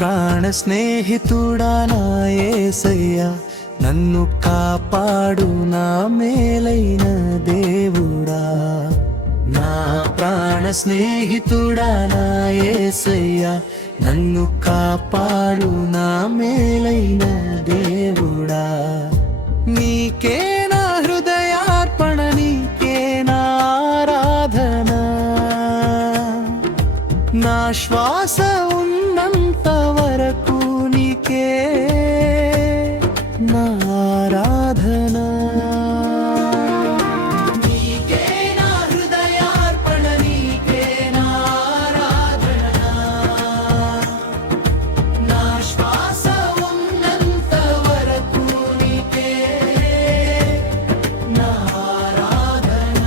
ప్రాణ స్నేహితుడా నా యేసయ్యా, నన్ను కాపాడు నా మేలైన దేవుడా. నా ప్రాణ స్నేహితుడా నా యేసయ్యా, నన్ను కాపాడు నా మేలైన దేవుడా. నీకే నా హృదయార్పణ, నీకే నా ఆరాధన, నా శ్వాస ఉన్నంత వరకు నీకే నా ఆరాధన. నీకే నా హృదయార్పణ, నీకే నా ఆరాధన, నా శ్వాస ఉన్నంత వరకు నీకే నా ఆరాధన.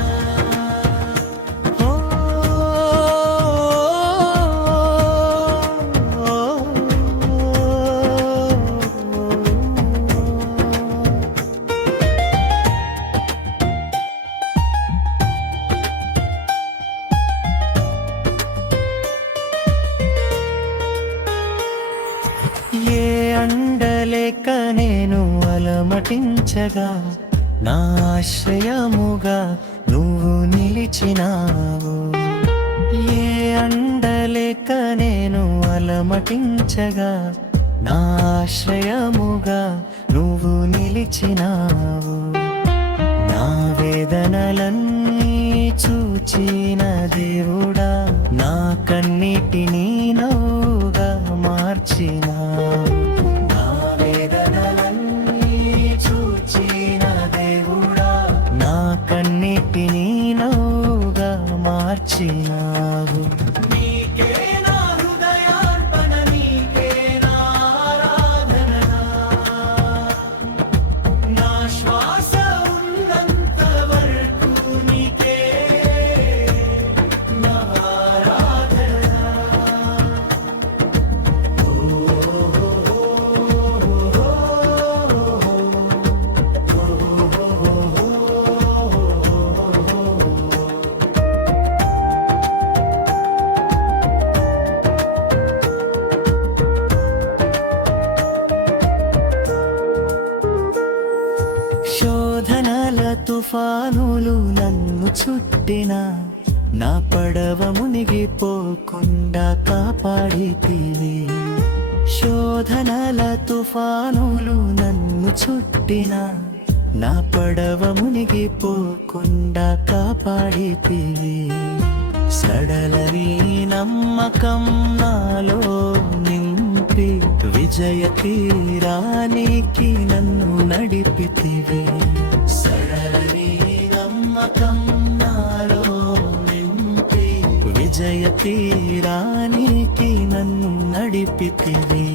ఏ అండలేక నేను అలమటించగా, నా ఆశ్రయముగా నువ్వు నిలిచినావు. ఏ అండలేక నేను అలమటించగా, నా ఆశ్రయముగా నువ్వు నిలిచినావు. నా వేదనలన్నీ చూచిన దేవుడా, నా కన్నిటిని నవ్వుగా మార్చినావు. నా వేదనలన్నీ చూచిన దేవుడా, నా కన్నిటిని నవ్వుగా మార్చినావు. నీకే నా హృదయార్పణ, నీకే నా ఆరాధన, నా శ్వాస ఉన్నంత వరకు నీకే నా ఆరాధన. శోధనల తుఫానులు నన్ను చుట్టిన, నా పడవ మునిగిపోకుండా కాపాడితివి. శోధనల తుఫానులు నన్ను చుట్టిన, నా పడవ మునిగిపోకుండా కాపాడితివి. సడలని నమ్మకం నాలో నింపి, విజయ తీరానికి నన్ను నడిపితివి. సడలని నమ్మకం నాలో నింపి, విజయ తీరానికి నన్ను నడిపితివి.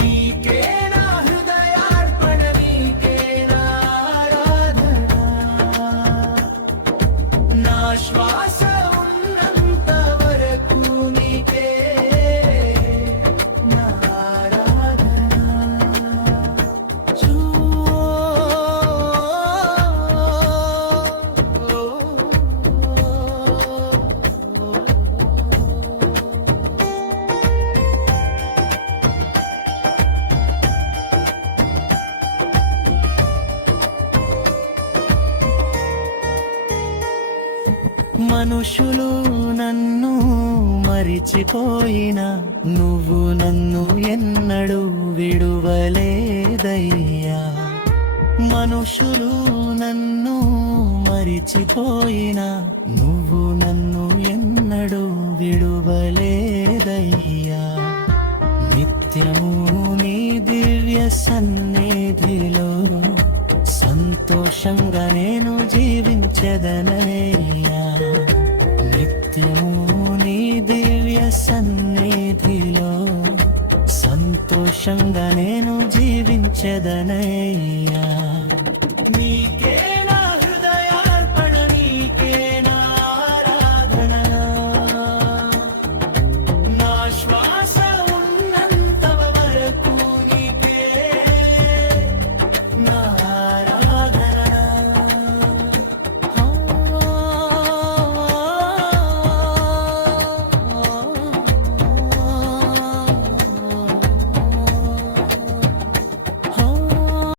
నీకే నా హృదయార్పణ, నీకే నా ఆరాధన, నా శ్వాస ఉన్నంత వరకు నీకే నా ఆరాధన. మనుషులు నన్ను మరిచిపోయినా, నువ్వు నన్ను ఎన్నడూ విడువలేదయ్యా. మనుషులు నన్ను మరిచిపోయినా, నువ్వు నన్ను ఎన్నడూ విడువలేదయ్యా. నిత్యము నీ దివ్య సన్నిధిలో సంతోషంగా నేను జీవించెదనయ్యా. నిత్యము నీ దివ్య సన్నిధిలో సంతోషంగా నేను జీవించెదనయ్యా. నీకే